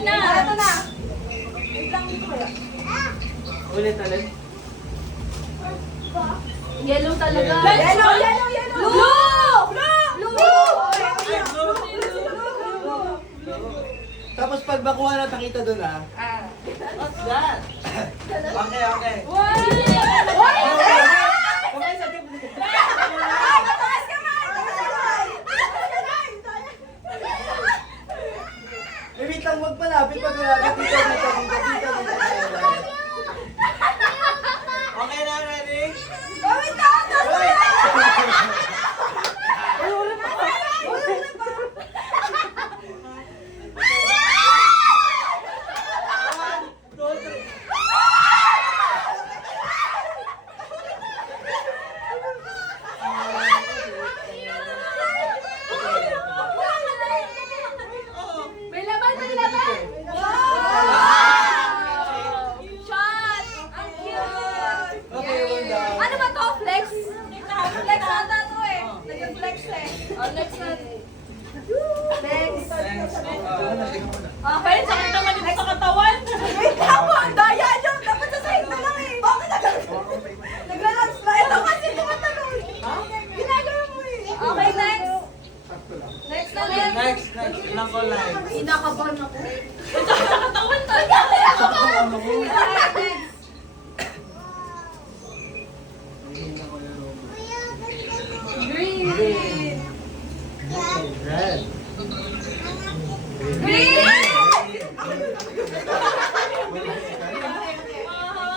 Yan na. Ito na. Wait lang dito kaya. Ulit. Yellow talaga. Yellow! Tapos pag bakuha na takita doon ah. What's that? Okay. Kamay sa tip. Wait lang, wag malapit. Pag malapit dito. Okay na, ready? May laban. Shot! Ang cute! Okay, well done. Ano ba to? Flex? Flex ata to eh. Nag-flex eh. Flex na. Next. Okay, sakit naman ito sa katawan. Wait lang po, ang daya nyo. Dapat sa side na lang eh. Bakit nagla-landslide? Ito kasi tumatalon. Ginagawa mo eh. Okay, next. Next na lang. Next. Ilang ko line? Inakabahan ako. Ito sa katawan talaga. Next. Green. Red. Green!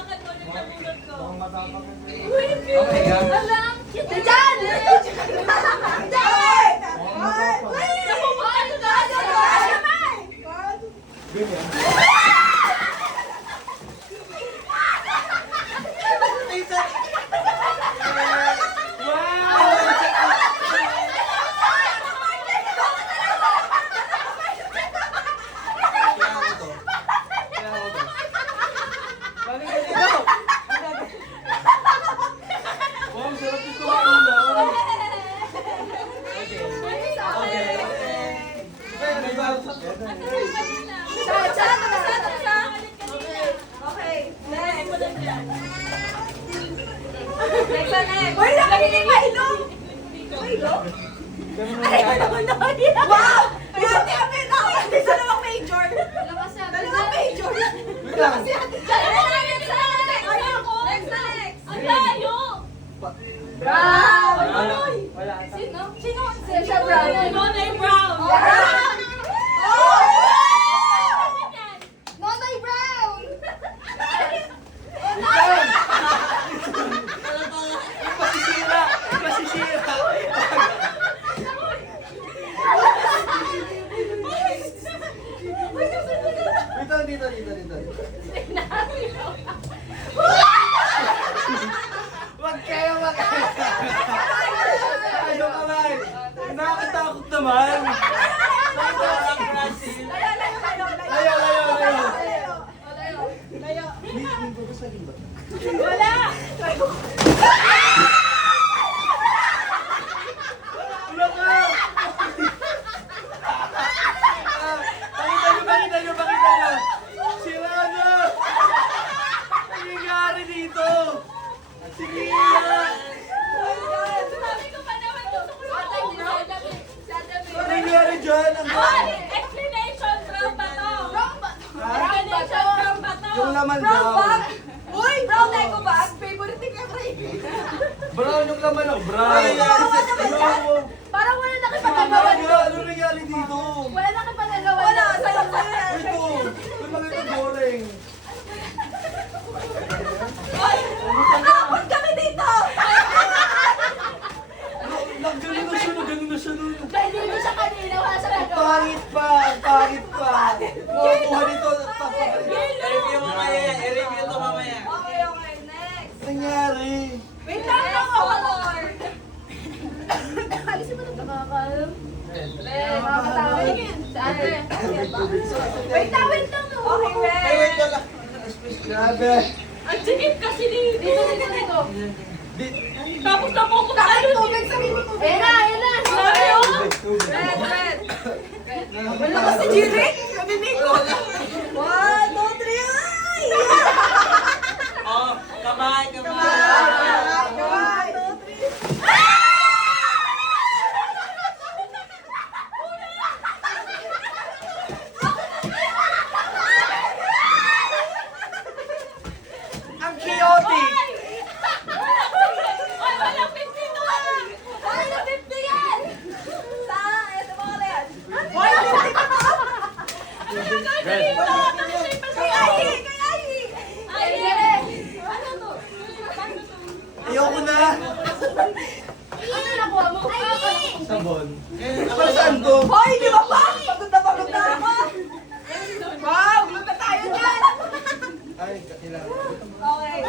Mukhang matapang. Okay, wala. Cute. Diyan! Diyan! Napupunta ko na. Okay, next. Next na next. Uy, nakikita yung Milo! Milo? Wow! Yan, Kevin! Ako yung dalawang major. Lakas na. Dalawang major. Wait lang. Next na next. Ang layo. Brown! Wala. Sino? Sino? Siya brown. Nonay Brown. Oh! Nonay Brown. Pasisira. Dito. Wag kayo. Ano ka man? Nakakatakot naman. Layo. May babasagin ba? Wala! Wala ka! Pakita nyo! Sira na! Ang nangyari dito? Sige na! Sabi ko pa naman to. Ang nangyari dyan? Explanation from bato. Ha? Explanation from bato. Yung laman Brown brown. bag? Uy! Brown na ito bag? Favorite ni Kevin. Brown yung laman ng brown. Ay, kawawa naman yan. Parang wala na kayo Ano patagawan. nangyari? Ano nangyari dito? Wala na kayo patagawan. Wala, sayang ko yan. Ito! May mga ito-goreng. Uy! Nakapon kami dito! Ganun na siya nun. Dahil dito siya kanina, wala siya nagawa. Pangit pa! Kuha nito. I-review mamaya yan. I-review to mamaya. Okay, next. Nangyari. Wait lang ako. Alisin mo na nakakaalam. Makakatawa. Saan na? Wait lang. Okay, Ay, wait red. lang. Grabe. Ang sikip kasi dito. Dito. Di- Tapos napupunta Bakit yun. tubig? Sabi mo tubig. Ayan na. Sabi yun. Tubig. Red. Wala Wala ka si Jirik. Sabi mo. One, two, three, ay! Oh, kamay, kamay. One, two, three. Ang chaotic! Ay, walang 50 to ah! Walang 50 yan! Ito mo ka yan. Hoy, 50 ka ba? Ano gagawin ko dito? Nakashay pa Kay siya. Ahi! Kay Ahi! Ay, ano to? Ayoko na! Ano nakuha mo? Sabon. Para saan to? Hoy, di ba pa? Pagod na ako! Wow, gulo na tayo dyan! Ay, kailangan. Okay.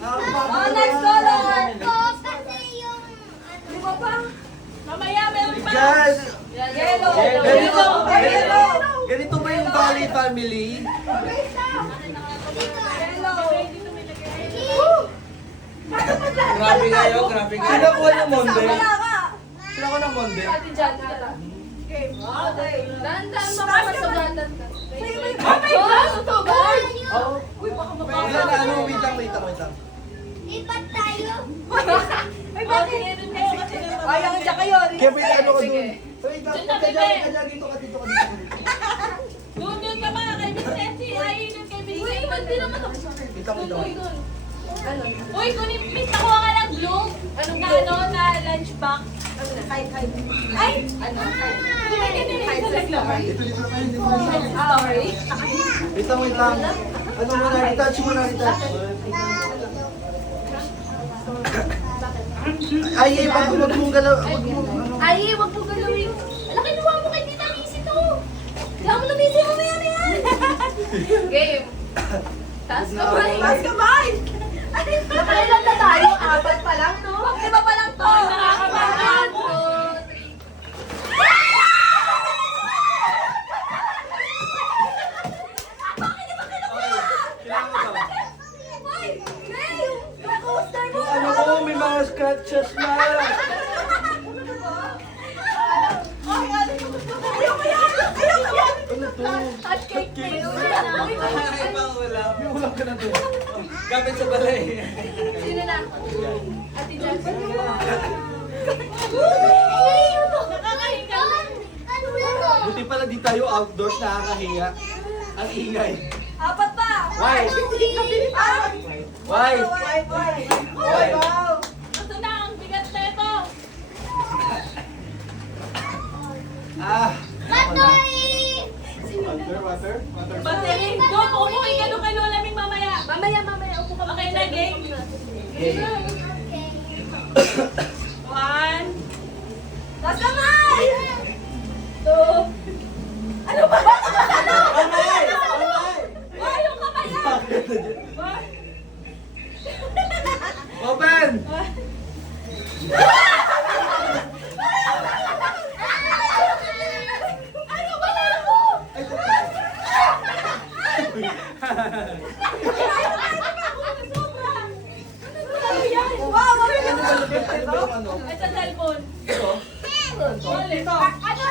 Ah, Next color! Di ba pa? Mamaya, meron pa. Guys, Yellow! Ganito, Ay, yellow! ganito ba yung Bali family? Yellow! Grabe kayo, grabe kayo. Sino ko ng Monde? Wala ka! Sino ko ng Monde? Ate Jan, tara. Okay. Okay. Dandan mo ka, masugatan ka. Sa'yo ba yung- Oh my God! Ito ba? Oo. Uy, baka Wala na, ano, wait lang. Ay, Oh, bakit? tingnan kayo kasi naman. Ay, ang dyan kayo. Kaya may ano ko Sige. dun. Wait lang, Dun na, kaya bebe. dito ka dito. Doon yun ka mga kay Vicente. Ay, yun kay Vicente. Ba't di naman ako? Kita mo ito. Uy, doon. Uy, kunipit ako ka ng blue. Anong na ano, na lunch box. Ay! Ano? Dito na kayo, dito na kayo. Sorry. Wait lang. Ano muna, retouch muna, retouch. Ay, wag mong galaw. Wag mo, ano. Ay, wag mo galawin. Ala, kinuha mo kay Tita Missy to. Kailangan mo na Missy, mamaya na yan. Game. Taas ka ba? Taas kamay! Nakailan na tayo? Apat pa lang, no? Lima pa lang to! Nakakabahan. 2, 3. Kailangan mo to. Ay, May! Yung coaster mo! Ano ko, may mga scratches na. Ay, ano yung gusto mo? Ayaw ko yan! Ayaw ko yan! Ano to? Hot cake Cake. tayo. Ay, pang ulam. May ulam ka na to. Gamit sa balay. Sino na? Ate Jan. Nakakahinga. Buti pala di tayo outdoors, nakakahinga. Ang ingay. Apat pa! Why? Ah! Why? Why? Why? Wow! Ito na, ang bigat na ito. Ah. Water? Baterin. Doon, upo kay Kalo lamig mamaya. Mamaya, upo ka. Okay na, game. Okay. 1. Taas kamay! 2. Ano ba? Kamay! Kamay! Ay, yung kamay ah. Open! Ano ba ako? Wow! Ano ba yung ano? Ito cellphone. Ito? Wallet. Ano?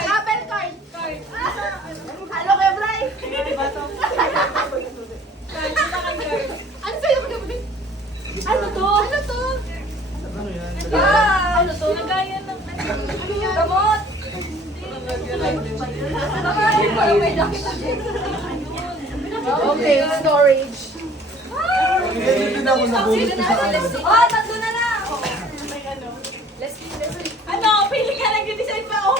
Apple card. Ano kay Bray? Card. Ito kay card. Ano sa'yo ka naman? Ano to? Ano to? Ano yan? Ah! Ano to? Nagaya ng Gamot! Okay, storage. Dito na ako nabulot ko sa ano. Oh, tatlo na na! Leslie. Ano? Pili ka lang design pa oh.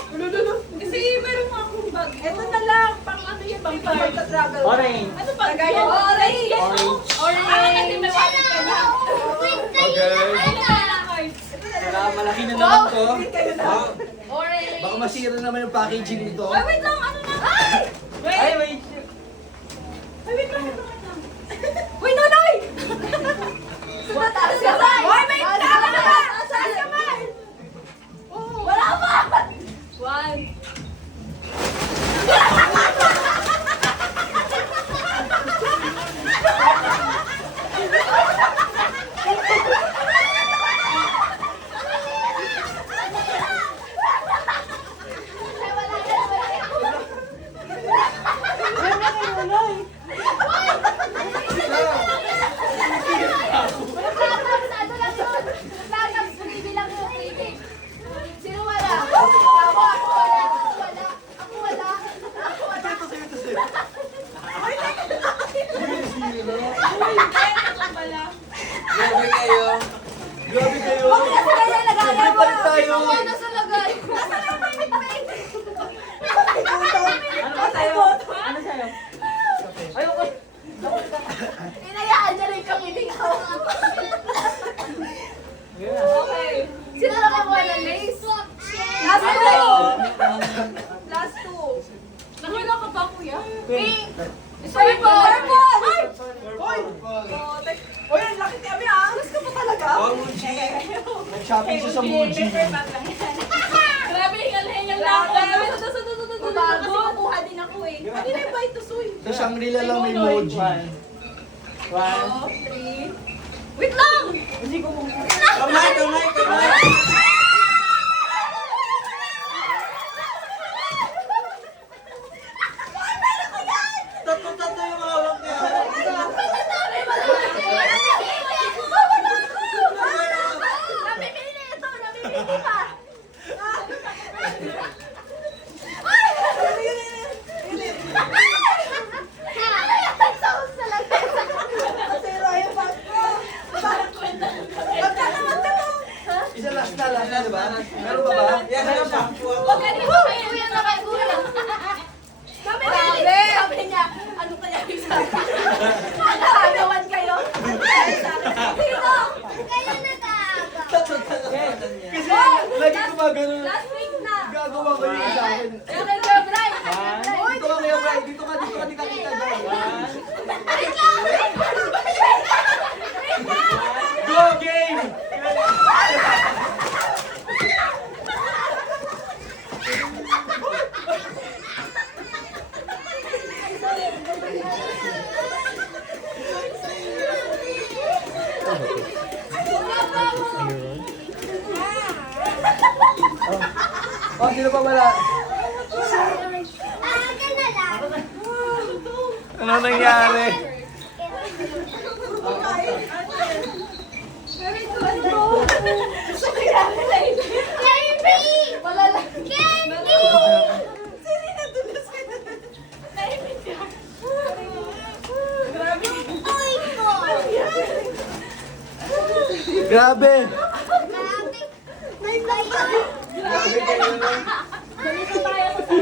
Kasi meron nga akong bag. Ito na lang! Pang ano yan? Pang Before card. the travel. Orange. Ano pa? Kagaya- Orange. Yes, Orange. oh. Orange. Kasi may wallet ka na. Okay. Ano pa yung cards? Kailangan malaki na naman to. Kayo na. Orange. Baka masira naman yung packaging nito. Ay, wait lang. Ano na? Ay! Ay, wait. Ay, wait lang. Uy, Nonoy! Taas kamay! Hoy, may taas kamay! Taas kamay! Wala pa! 1. Tatapos, bibilang mo, baby. Sino wala? Ako wala. Ako wala. Grabe kayo. Grabe kayo. Kasi kaya nagagawa. Sabay palit tayo. Ano nasa lagay? Ano ba sa'yo? Ano sa'yo? Inayaan niya rin kami dito. Okay. Sino nakakuha ng lace? Last two. Last two. Nakula ka ba, kuya? Pink. Purple. Hoy! Uy, ang laki kami ah. Gusto ko pa talaga. Oh, Muji. Nag-shopping siya sa Muji. Grabe, hingal-hingal na ako. Bago. Nakuha din ako eh. Hindi na yung bite to soy. Sa Shangri-La lang may Muji. Wait lang! Kamay, kamay, kamay. Tatlo-tatlo yung hawak niya. Namimili ito! Namimili pa! Zero yung bag ko. Isa last na, di ba? Meron ba ba? Yan ang shampoo ako. Huwag ka dito kay kuya na kay kuya. Sabi niya, ano kaya yung sabi? Nakagawan kayo. Dito! Kaya nag-aaga. Tatlo-tatlo niya. Kasi lagi gumagano. Last week na! Gagawa ko yun sa akin. Yung kay Girl Bright! Dito ka kaya, Brian. Dito ka, di ka kita dyan. Wait lang! Go game! Oh, sino pa wala? Ano nangyari? Wala lang. Grabe! Grabe kayo.